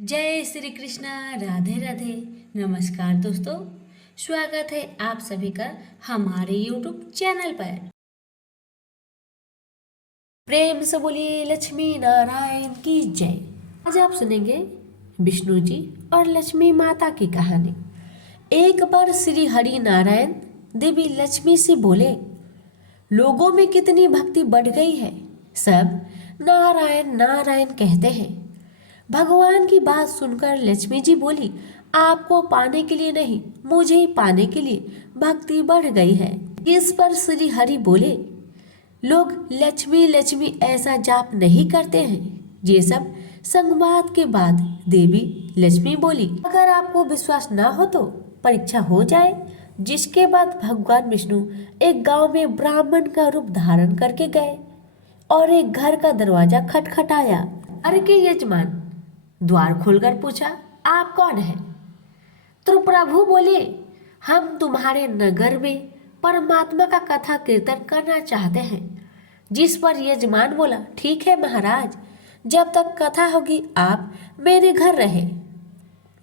जय श्री कृष्णा। राधे राधे। नमस्कार दोस्तों, स्वागत है आप सभी का हमारे YouTube चैनल पर। प्रेम से बोलिए लक्ष्मी नारायण की जय। आज आप सुनेंगे विष्णु जी और लक्ष्मी माता की कहानी। एक बार श्री हरि नारायण देवी लक्ष्मी से बोले, लोगों में कितनी भक्ति बढ़ गई है, सब नारायण नारायण कहते हैं। भगवान की बात सुनकर लक्ष्मी जी बोली, आपको पाने के लिए नहीं, मुझे ही पाने के लिए भक्ति बढ़ गई है। इस पर श्री हरि बोले, लोग लक्ष्मी लक्ष्मी ऐसा जाप नहीं करते हैं। ये सब संवाद के बाद देवी लक्ष्मी बोली, अगर आपको विश्वास ना हो तो परीक्षा हो जाए। जिसके बाद भगवान विष्णु एक गांव में ब्राह्मण का रूप धारण करके गए और एक घर का दरवाजा खटखटाया। घर के यजमान द्वार खोलकर पूछा, आप कौन हैं? तो प्रभु बोले, हम तुम्हारे नगर में परमात्मा का कथा कीर्तन करना चाहते हैं। जिस पर यजमान बोला, ठीक है महाराज, जब तक कथा होगी आप मेरे घर रहे।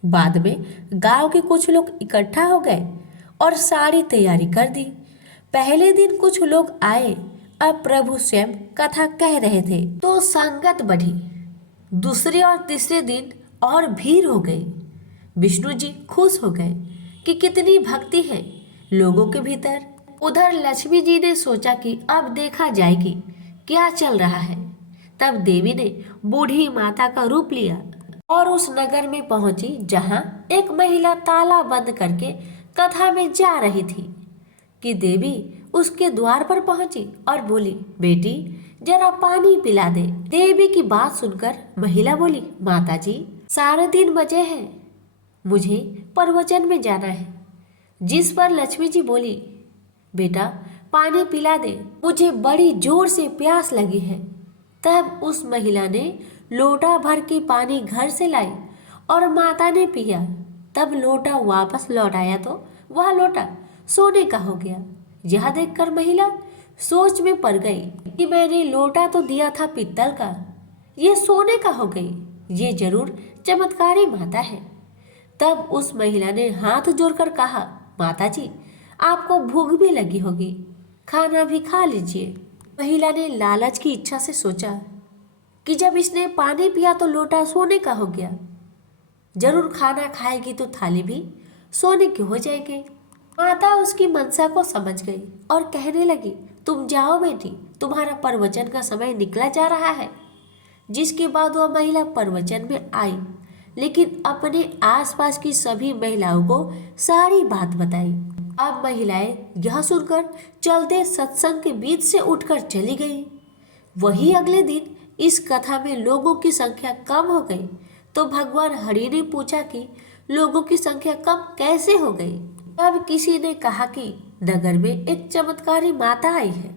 बाद में गांव के कुछ लोग इकट्ठा हो गए और सारी तैयारी कर दी। पहले दिन कुछ लोग आए, अब प्रभु स्वयं कथा कह रहे थे तो संगत बढ़ी। दूसरे और तीसरे दिन और भीड़ हो गई। विष्णु जी खुश हो गए कि कितनी भक्ति है लोगों के भीतर। उधर लक्ष्मी जी ने सोचा कि अब देखा जाएगी क्या चल रहा है। तब देवी ने बूढ़ी माता का रूप लिया और उस नगर में पहुंची जहां एक महिला ताला बंद करके कथा में जा रही थी कि देवी उसके द्वार पर पहुंची और बोली, बेटी जरा पानी पिला दे। देवी की बात सुनकर महिला बोली, माताजी सारे 3 बजे हैं, मुझे प्रवचन में जाना है। जिस पर लक्ष्मी जी बोली, बेटा पानी पिला दे, मुझे बड़ी जोर से प्यास लगी है। तब उस महिला ने लोटा भर के पानी घर से लाई और माता ने पिया। तब लोटा वापस लौटाया तो वह लोटा सोने का हो गया। यह देखकर महिला सोच में पड़ गई कि मैंने लोटा तो दिया था पीतल का, ये सोने का हो गई। ये जरूर चमत्कारी माता है। तब उस महिला ने हाथ जोड़कर कहा, माताजी आपको भूख भी लगी होगी, खाना भी खा लीजिए। महिला ने लालच की इच्छा से सोचा कि जब इसने पानी पिया तो लोटा सोने का हो गया, जरूर खाना खाएगी तो थाली भी सोने की हो जाएगी। माता उसकी मनसा को समझ गई और कहने लगी, तुम जाओ बेटी, तुम्हारा प्रवचन का समय निकला जा रहा है। जिसके बाद वह महिला प्रवचन में आई, लेकिन अपने आसपास की सभी महिलाओं को सारी बात बताई। अब महिलाएं यह सुनकर चलते सत्संग के बीच से उठकर चली गई। वही अगले दिन इस कथा में लोगों की संख्या कम हो गई तो भगवान हरि ने पूछा कि लोगों की संख्या कम कैसे हो गई। तब किसी ने कहा कि नगर में एक चमत्कारी माता आई है,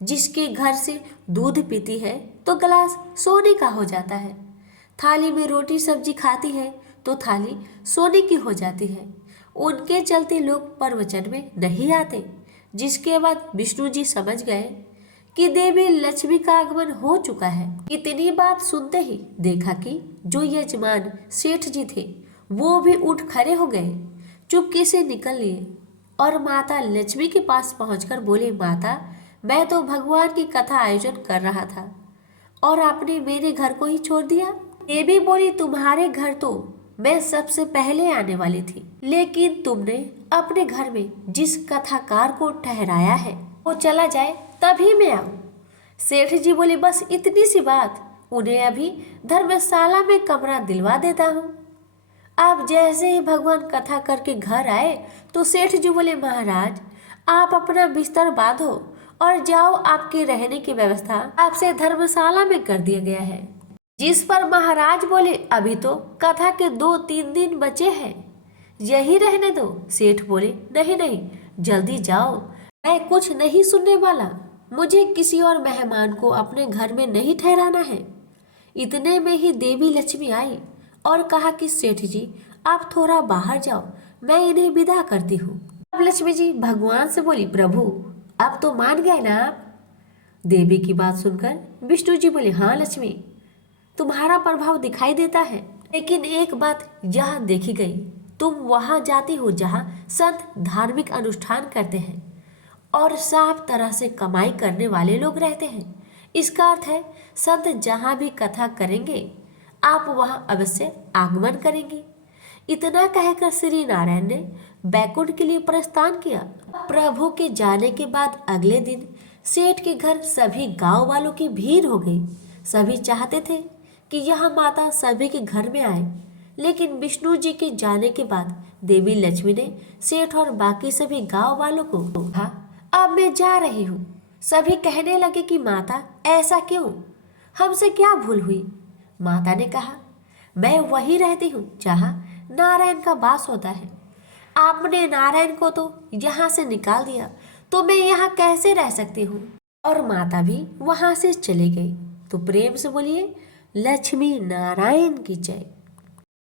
जिसके घर से दूध पीती है तो गिलास सोने का हो जाता है, थाली में रोटी सब्जी खाती है तो थाली सोने की हो जाती है। उनके चलते लोग प्रवचन में नहीं आते। जिसके बाद विष्णु जी समझ गए कि देवी लक्ष्मी का आगमन हो चुका है। इतनी बात सुनते ही देखा कि जो यजमान सेठ जी थे वो भी उठ खड़े हो गए, चुपके से निकल लिए और माता लक्ष्मी के पास पहुंचकर बोले, माता मैं तो भगवान की कथा आयोजन कर रहा था और आपने मेरे घर को ही छोड़ दिया। देवी बोली, तुम्हारे घर तो मैं सबसे पहले आने वाली थी, लेकिन तुमने अपने घर में जिस कथाकार को ठहराया है वो चला जाए तभी मैं आऊं। सेठ जी बोले, बस इतनी सी बात, उन्हें अभी धर्मशाला में कमरा दिलवा देता हूँ। आप जैसे ही भगवान कथा करके घर आए तो सेठ जी बोले, महाराज आप अपना बिस्तर बांधो और जाओ, आपके रहने की व्यवस्था आपसे धर्मशाला में कर दिया गया है। जिस पर महाराज बोले, अभी तो कथा के 2-3 दिन बचे हैं, यही रहने दो। सेठ बोले, नहीं नहीं, जल्दी जाओ, मैं कुछ नहीं सुनने वाला, मुझे किसी और मेहमान को अपने घर में नहीं ठहराना है। इतने में ही देवी लक्ष्मी आई और कहा कि सेठ जी आप थोड़ा बाहर जाओ, मैं इन्हें विदा करती हूँ। अब लक्ष्मी जी भगवान से बोली, प्रभु अब तो मान गए ना आप? देवी की बात सुनकर विष्णु जी बोले, हाँ लक्ष्मी, तुम्हारा प्रभाव दिखाई देता है, लेकिन एक बात यह देखी गई, तुम वहां जाती हो जहां संत धार्मिक अनुष्ठान करते हैं और साफ तरह से कमाई करने वाले लोग रहते हैं। इसका अर्थ है संत जहां भी कथा करेंगे आप वहां अवश्य आगमन करेंगे। इतना कहकर श्री नारायण ने बैकुंठ के लिए प्रस्थान किया। प्रभु के जाने के बाद अगले दिन सेठ के घर सभी गांव वालों की भीड़ हो गई। सभी चाहते थे कि यह माता सभी के घर में आए, लेकिन विष्णु जी के जाने के बाद देवी लक्ष्मी ने सेठ और बाकी सभी गांव वालों को कहा, अब मैं जा रही हूँ। सभी कहने लगे कि माता ऐसा क्यों, हमसे क्या भूल हुई। माता ने कहा, मैं वही रहती हूँ जहाँ नारायण का वास होता है। आपने नारायण को तो यहाँ से निकाल दिया, तो मैं यहाँ कैसे रह सकती हूँ। और माता भी वहां से चली गई। तो प्रेम से बोलिए लक्ष्मी नारायण की जय।